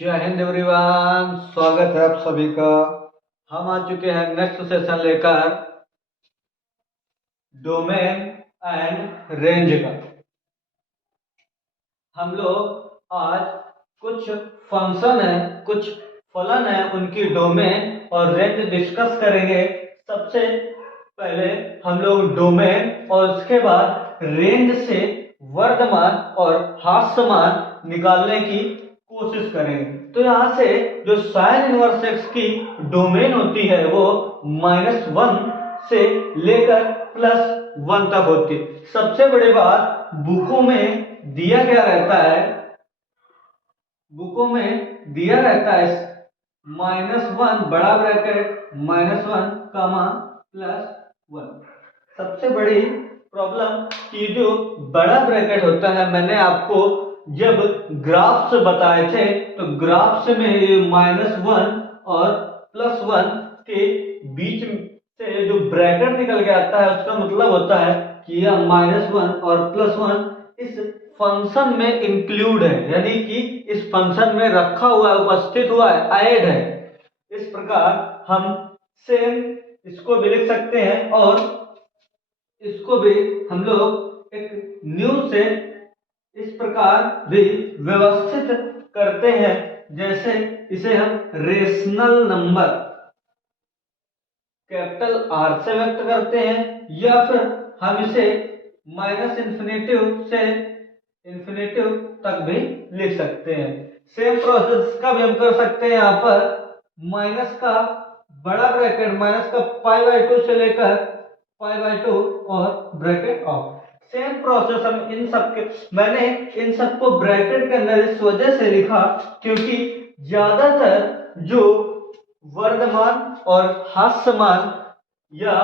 जय हिंद एवरीवन, स्वागत है आप सभी का। हम आ चुके हैं नेक्स्ट सेशन लेकर डोमेन एंड रेंज का। हम लोग आज कुछ फंक्शन है, कुछ फलन है, उनकी डोमेन और रेंज डिस्कस करेंगे। सबसे पहले हम लोग डोमेन और उसके बाद रेंज से वर्तमान और हास्यमान निकालने की कोशिश करेंगे। तो यहाँ से जो साइन इनवर्स एक्स की डोमेन होती है वो -1 से लेकर +1 तक होती है। सबसे बड़ी बात, बुकों में दिया क्या रहता है, बुकों में दिया रहता है -1 बड़ा ब्रैकेट -1 कामा +1। सबसे बड़ी प्रॉब्लम कि जो बड़ा ब्रैकेट होता है, मैंने आपको जब ग्राफ्स बताए थे तो ग्राफ्स में -1 और +1 के बीच से जो ब्रैकेट निकल के आता है उसका मतलब होता है कि यह -1 और +1 इस फंक्शन में इंक्लूड है, यानी कि इस फंक्शन में रखा हुआ है, उपस्थित हुआ है, ऐड है। इस प्रकार हम सेम इसको भी लिख सकते हैं और इसको भी हम लोग एक न्यू से इस प्रकार भी व्यवस्थित करते हैं, जैसे इसे हम रेशनल नंबर कैपिटल R से व्यक्त करते हैं, या फिर हम इसे -इंफिनिटिव से इंफिनिटिव तक भी लिख सकते हैं। सेम प्रोसेस का भी हम कर सकते हैं। यहाँ पर माइनस का बड़ा ब्रैकेट माइनस का π/2 से लेकर π/2 और ब्रैकेट ऑफ। सेम प्रोसेस हम इन सब के, मैंने इन सबको ब्रैकेट के अंदर इस वजह से लिखा क्योंकि ज्यादातर जो वर्तमान और हास्यमान या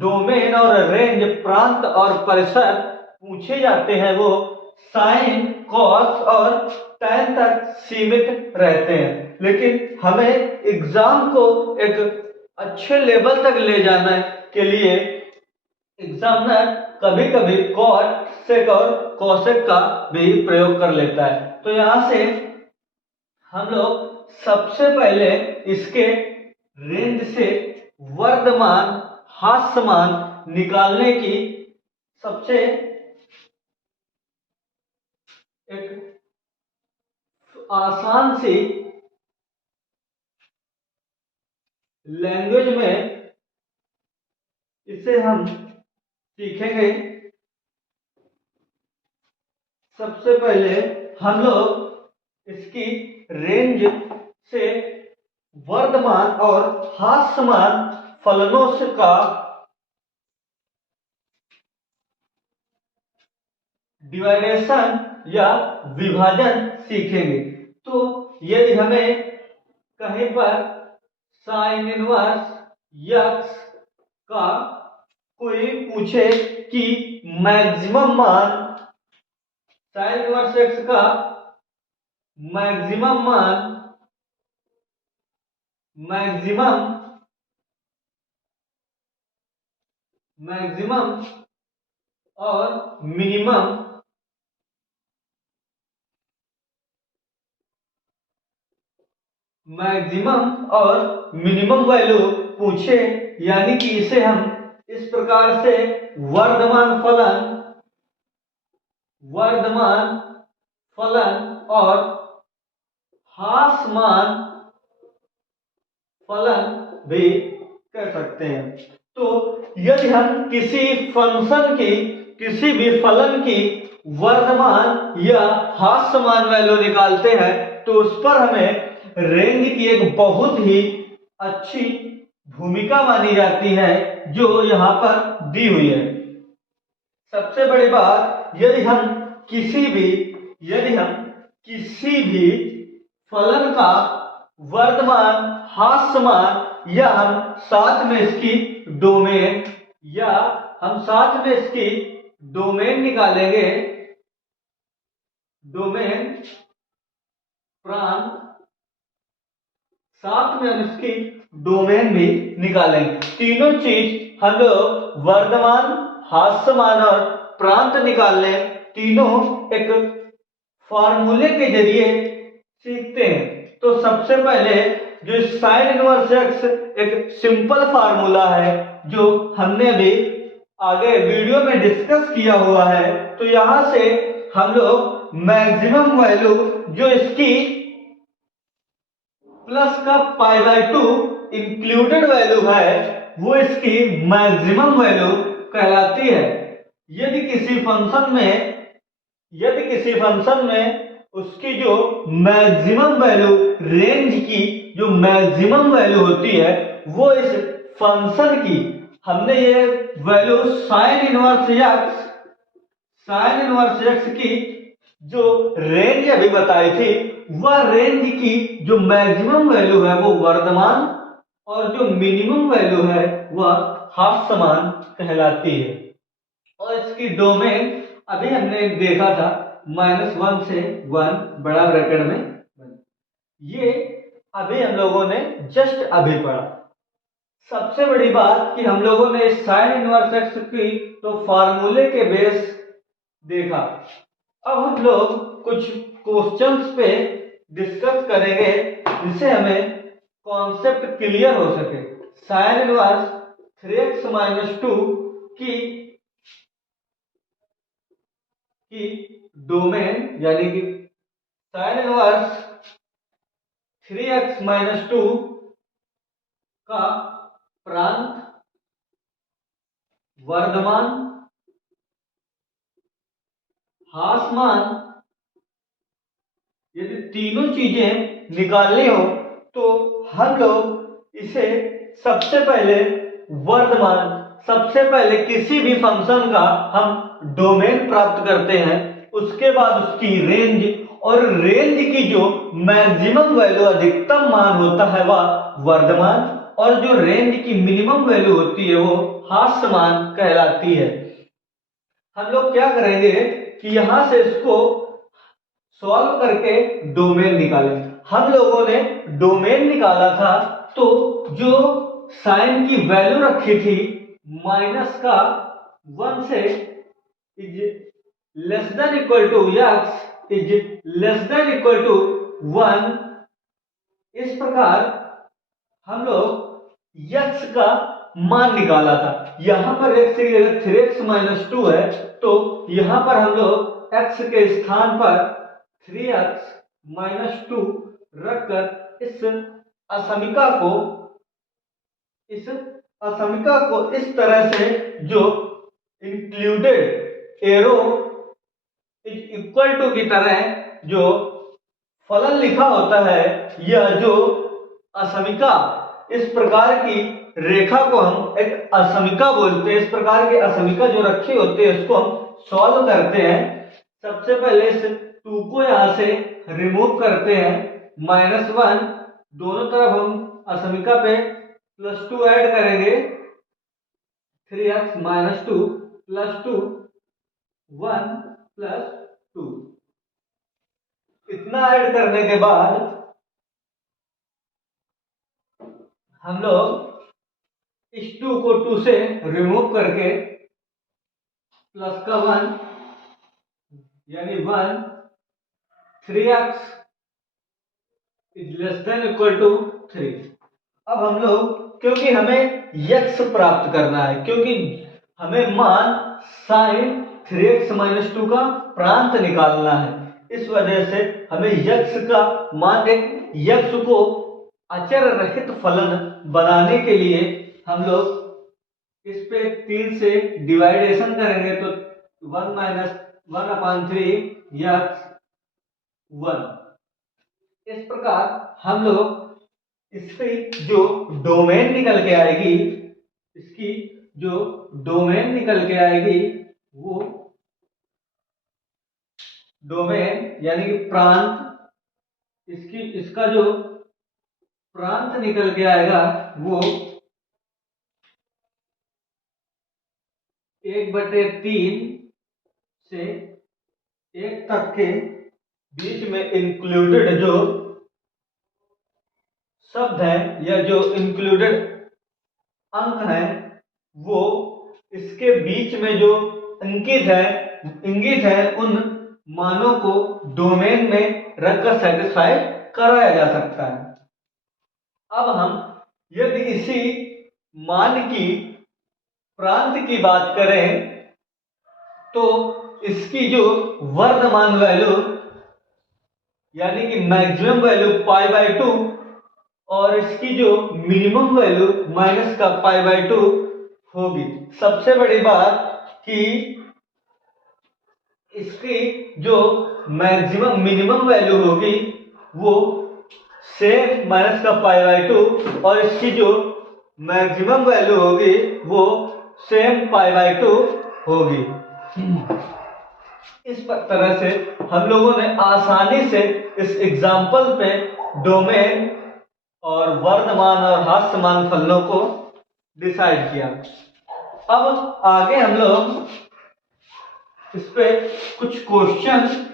डोमेन और रेंज, प्रांत और परिसर पूछे जाते हैं वो साइन, कॉस और टैन तक सीमित रहते हैं। लेकिन हमें एग्जाम को एक अच्छे लेवल तक ले जाने के लिए एग्जामिनर कभी कभी कॉट, सेक और कोसेक का भी प्रयोग कर लेता है। तो यहां से हम लोग सबसे पहले इसके रेंज से वर्तमान हास्यमान निकालने की सबसे एक आसान सी लैंग्वेज में इसे हम सीखेंगे। सबसे पहले हम लोग इसकी रेंज से वर्तमान और हास्यमान फलनों से का डिवाइडेशन या विभाजन सीखेंगे। तो यदि हमें कहीं पर साइन इनवर्स एक्स का कोई पूछे कि मैक्सिमम मान, साइन इनवर्स एक्स का मैक्सिमम मान, मैक्सिमम और मिनिमम वैल्यू पूछे, यानी कि इसे हम इस प्रकार से वर्तमान फलन और हास्यमान फलन भी कर सकते हैं। तो यदि हम किसी फंक्शन की, किसी भी फलन की वर्तमान या हास्यमान वैल्यू निकालते हैं तो उस पर हमें रेंज की एक बहुत ही अच्छी भूमिका मानी जाती है जो यहाँ पर दी हुई है। सबसे बड़ी बात, यदि हम किसी भी फलन का वर्तमान, हास्यमान या हम साथ में इसकी डोमेन निकालेंगे, डोमेन प्रांत, साथ में हम इसकी डोमेन भी निकालेंगे। तीनों चीज हम लोग वर्तमान, हास्यमान और प्रांत निकालने तीनों एक फार्मूले के जरिए सीखते हैं। तो सबसे पहले जो साइन इनवर्स एक्स एक सिंपल फार्मूला है जो हमने भी आगे वीडियो में डिस्कस किया हुआ है। तो यहां से हम लोग मैक्सिमम वैल्यू जो इसकी प्लस का π/2 इंक्लूडेड वैल्यू है वो इसकी मैक्सिमम वैल्यू कहलाती है। यदि किसी फंक्शन में उसकी जो मैक्सिमम वैल्यू रेंज की जो मैक्सिमम वैल्यू होती है वो इस फंक्शन की हमने ये वैल्यू साइन इनवर्स एक्स की जो रेंज अभी बताई थी वह रेंज की जो मैक्सिमम वैल्यू है वो वर्धमान और जो मिनिमम वैल्यू है वह हाफ समान कहलाती है। और इसकी डोमेन अभी हमने देखा था -1 से 1 बड़ा ब्रैकेट में, ये अभी हम लोगों ने जस्ट अभी पढ़ा। सबसे बड़ी बात कि हम लोगों ने साइन इनवर्स एक्स की तो फार्मूले के बेस देखा। अब हम लोग कुछ क्वेश्चंस पे डिस्कस करेंगे जिससे हमें कॉन्सेप्ट क्लियर हो सके। साइन इनवर्स 3x - 2 की डोमेन यानी कि साइन इनवर्स 3x - 2 का प्रांत, वर्धमान, हास मान, यदि तीनों चीजें निकालनी हो तो हम लोग इसे सबसे पहले किसी भी फंक्शन का हम डोमेन प्राप्त करते हैं, उसके बाद उसकी रेंज, और रेंज की जो मैक्सिमम वैल्यू अधिकतम मान होता है वह वर्धमान, और जो रेंज की मिनिमम वैल्यू होती है वो हास्य मान कहलाती है। हम लोग क्या करेंगे कि यहां से इसको सॉल्व करके डोमेन निकालें। हम लोगों ने डोमेन निकाला था तो जो साइन की वैल्यू रखी थी -1 से is less than equal to x is less than equal to 1, इस प्रकार हम लोग x का मान निकाला था। यहां पर x की जगह 3x - 2 है तो यहां पर हम लोग x के स्थान पर 3x - 2 रखकर इस असमीका को इस तरह से जो included arrow is equal to की तरह जो फलन लिखा होता है, यह जो असमीका, इस प्रकार की रेखा को हम एक असमीका बोलते हैं। इस प्रकार की असमीका जो रखी होती है उसको हम सॉल्व करते हैं। सबसे पहले इस 2 को यहां से रिमूव करते हैं, -1 दोनों तरफ हम असमीका पे +2 ऐड करेंगे, 3x - 2 +2 1 +2। इतना ऐड करने के बाद हम लोग इस 2 को 2 से रिमूव करके प्लस का 1 यानी 1, 3x is less than equal to 3। अब हम लोग, क्योंकि हमें x प्राप्त करना है, क्योंकि हमें मान साइन 3x - 2 का प्रांत निकालना है, इस वजह से हमें x का मान, x को अचर रहित फलन बनाने के लिए हम लोग इस पे 3 से डिवाइडेशन करेंगे तो 1 - 1/3 x 1। इस प्रकार हम लोग इसकी जो डोमेन निकल के आएगी, वो डोमेन यानी कि प्रांत, इसका जो प्रांत निकल के आएगा वो 1/3 से 1 तक के बीच में इंक्लूडेड जो शब्द है या जो इंक्लूडेड अंक है वो इसके बीच में जो इंगित है उन मानों को डोमेन में रखकर सेटिस्फाई कराया जा सकता है। अब हम यदि इसी मान की प्रांत की बात करें तो इसकी जो वर्धमान वैल्यू यानी कि मैक्सिमम वैल्यू π/2 और इसकी जो मिनिमम वैल्यू माइनस का π/2 होगी। सबसे बड़ी बात कि इसकी जो मैक्सिमम मिनिमम वैल्यू होगी वो सेम माइनस का π/2 और इसकी जो मैक्सिमम वैल्यू होगी वो सेम π/2 होगी। इस तरह से हम लोगों ने आसानी से इस एग्जाम्पल पे डोमेन और वर्धमान और हास्यमान फलनों को डिसाइड किया। अब आगे हम लोग इस पे कुछ क्वेश्चन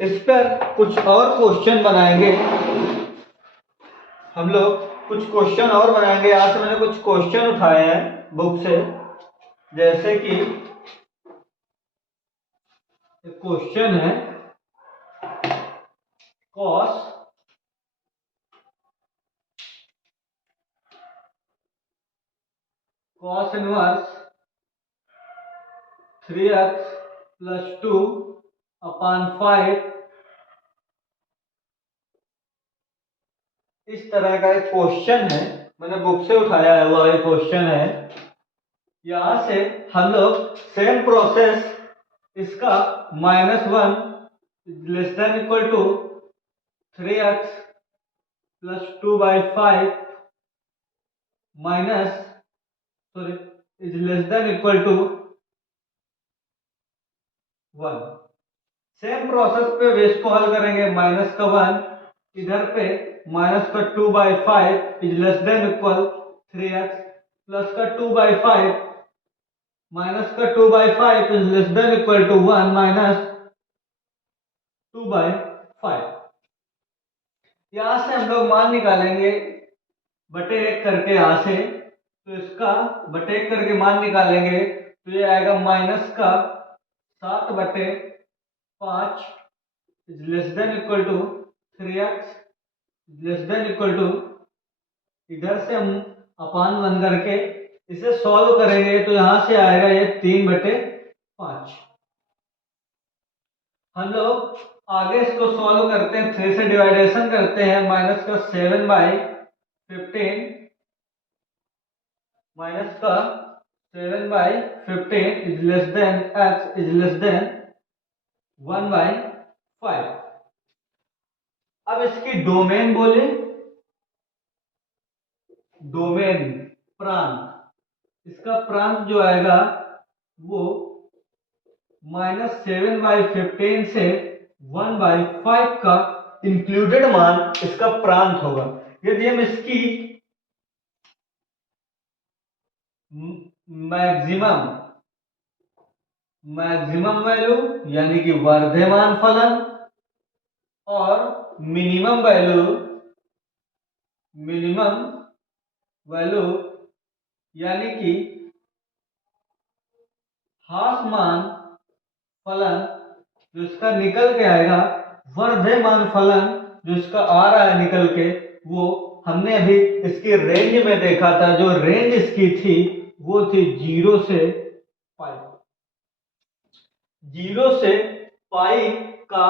इस पर कुछ और क्वेश्चन बनाएंगे। हम लोग कुछ क्वेश्चन और बनाएंगे। यहाँ से मैंने कुछ क्वेश्चन उठाए हैं बुक से, जैसे कि क्वेश्चन है cos इनवर्स 3x + 2/5 इस तरह का एक क्वेश्चन है, मैंने बुक से उठाया हुआ एक क्वेश्चन है। यहां से हम लोग सेम प्रोसेस इसका -1 ≤ 3x + 2/5 ≤ 1 सेम प्रोसेस पे इसको हल करेंगे। -1 इधर पे -2/5 ≤ 3x +2/5 -2/5 ≤ 1 -2/5। यहां से हम लोग मान निकालेंगे बटे 1 करके। यहां से तो इसका बटे 1 करके मान निकालेंगे तो ये आएगा -7/5 ≤ 3x ≤ इधर से हम अपान 1 करके इसे सॉल्व करेंगे तो यहां से आएगा ये 3/5। हम लोग आगे इसको सॉल्व करते हैं, 3 से डिवाइडेशन करते हैं। -7/15 -7/15 x 1/5। अब इसकी डोमेन बोले, डोमेन प्रांत, इसका प्रांत जो आएगा वो -7/15 से 1/5 का इंक्लूडेड मान इसका प्रांत होगा। यदि हम इसकी मैक्सिमम वैल्यू यानी कि वर्धमान फलन और मिनिमम वैल्यू यानी कि हास्यमान फलन जो इसका निकल के आएगा, वर्धमान फलन जो इसका आ रहा है निकल के, वो हमने अभी इसकी रेंज में देखा था। जो रेंज इसकी थी वो थी 0 से पाई। 0 से पाई का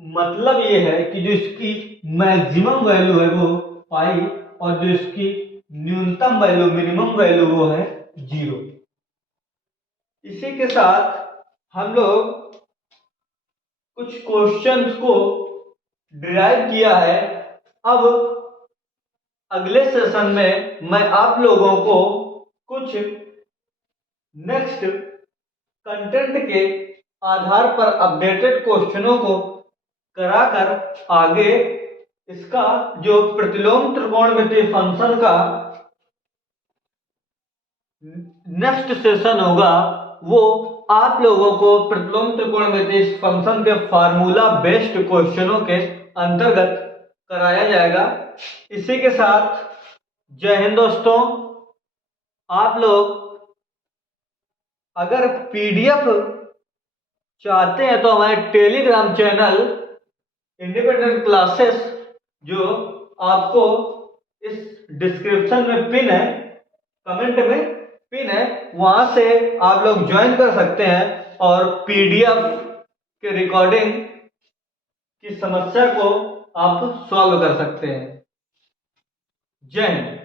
मतलब ये है कि जो इसकी मैक्सिमम वैल्यू है वो पाई और जो इसकी न्यूनतम वैल्यू मिनिमम वैल्यू वो है 0। इसी के साथ हम लोग कुछ क्वेश्चंस को डिराइव किया है। अब अगले सेशन में मैं आप लोगों को कुछ नेक्स्ट कंटेंट के आधार पर अपडेटेड क्वेश्चनों को कराकर आगे इसका जो प्रतिलोम त्रिकोणमितीय फंक्शन का नेक्स्ट सेशन होगा वो आप लोगों को प्रतिलोम त्रिकोणमितीय फंक्शन के फार्मूला बेस्ड क्वेश्चनों के अंतर्गत कराया जाएगा। इसी के साथ जय हिंद दोस्तों। आप लोग अगर पीडीएफ चाहते हैं तो हमारे टेलीग्राम चैनल इंडिपेंडेंट क्लासेस, जो आपको इस डिस्क्रिप्शन में पिन है, कमेंट में पिन है, वहां से आप लोग ज्वाइन कर सकते हैं और पीडीएफ के रिकॉर्डिंग की समस्या को आप सॉल्व कर सकते हैं। जय हिंद।